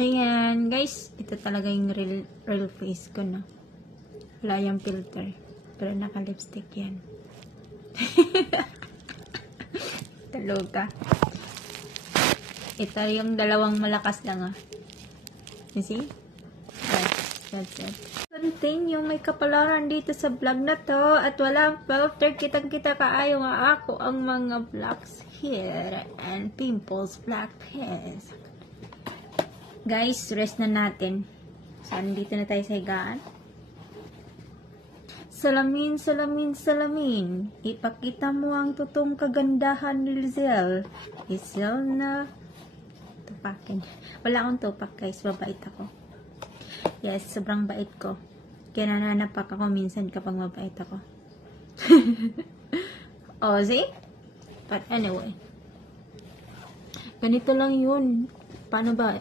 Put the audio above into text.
Ayan, guys. Ito talaga yung real face ko, no? Wala yung filter. Pero naka-lipstick yan. Taloka. Ito yung dalawang malakas lang, ah. You see? That's it. Continue, may kapalaran dito sa vlog na to. At walang filter. Kitang-kita kaayo nga ako ang mga blocks here. And pimples, black pins. Guys, rest na natin. Saan dito na tayo sa higaan? Salamin, salamin, salamin. Ipakita mo ang totoong kagandahan ni Lizelle. Lizelle na tupakin. Wala akong tupak, guys. Mabait ako. Yes, sobrang bait ko. Kaya nananapak ako minsan kapag mabait ako. Oh, see? But anyway. Ganito lang yun. Paano ba?